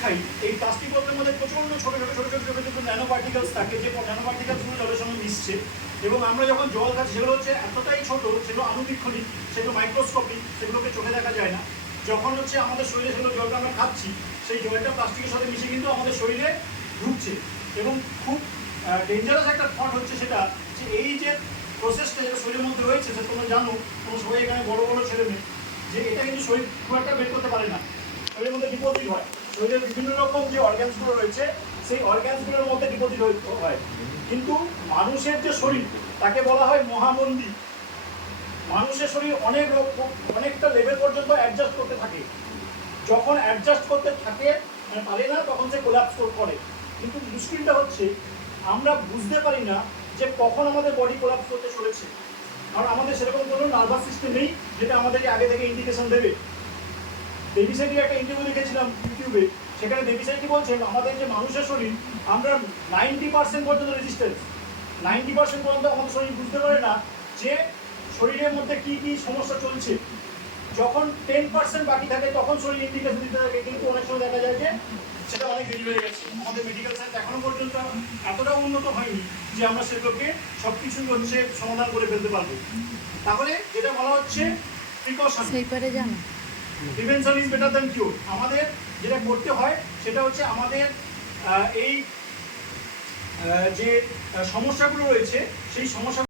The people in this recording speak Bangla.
দেখাই, এই প্লাস্টিক বোতলের মধ্যে প্রচণ্ড ছোটো ছোটো ছোটো ছোটো ছোটো ছোটো ন্যানো পার্টিকেলস থাকে, যে ন্যানো পার্টিকেলসগুলো জলের সঙ্গে মিশছে, এবং আমরা যখন জল খাচ্ছি সেগুলো হচ্ছে এতটাই ছোটো, সেগুলো আণুবীক্ষণিক, সেগুলো মাইক্রোস্কোপিক, সেগুলোকে চোখে দেখা যায় না। যখন হচ্ছে আমাদের শরীরে সেগুলো জলটা আমরা খাচ্ছি, সেই জলটা প্লাস্টিকের সাথে মিশে কিন্তু আমাদের শরীরে ঢুকছে। এবং খুব ডেঞ্জারাস একটা থট হচ্ছে সেটা, যে এই যে প্রসেসটা যেটা শরীরের মধ্যে রয়েছে, সেটা তোমরা জানো, তোমরা সবাই এখানে বড় বড় ছেলে মেয়ে, যে এটা কিন্তু শরীর খুব একটা বের করতে পারে না, শরীরের মধ্যে ডিপোজিট হয়। শরীরের বিভিন্ন রকম যে অর্গ্যানসগুলো রয়েছে, সেই অর্গ্যানসগুলোর মধ্যে ডিপোজিট হয়। কিন্তু মানুষের যে শরীর, তাকে বলা হয় মহামন্দির। মানুষের শরীর অনেকটা লেভেল পর্যন্ত অ্যাডজাস্ট করতে থাকে। যখন অ্যাডজাস্ট করতে থাকে পারে না, তখন সে কোলাপস করে। কিন্তু মুশকিলটা হচ্ছে আমরা বুঝতে পারি না যে কখন আমাদের বডি কোলাপস করতে চলেছে, কারণ আমাদের সেরকম কোনো নার্ভাস সিস্টেম নেই যেটা আমাদেরকে আগে থেকে ইন্ডিকেশন দেবে। দেবিসাইটির একটা ইন্টারভিউ দেখেছিলাম ইউটিউবে, সেখানে দেবিসাইটি বলছেন আমাদের যে মানুষের শরীর, আমরা 90% পর্যন্ত রেজিস্ট্যান্স, 90% পর্যন্ত আমাদের শরীর বুঝতে পারে না যে শরীরের মধ্যে কি কি সমস্যা চলছে। যখন 10% বাকি থাকে তখন শরীর ইন্ডিকেশন দিতে থাকে, কিন্তু অনেক সময় দেখা যায় যে সেটা অনেক দেরি হয়ে গেছে। আমাদের মেডিকেল সায়েন্স এখনো পর্যন্ত এতটা উন্নত হয়নি যে আমরা সেগুলোকে সব কিছু হচ্ছে সমাধান করে ফেলতে পারবো। তাহলে যেটা বলা হচ্ছে precaution, prevention is better than cure. আমাদের যেটা করতে হয় সেটা হচ্ছে আমাদের এই যে সমস্যাগুলো রয়েছে, সেই সমস্যা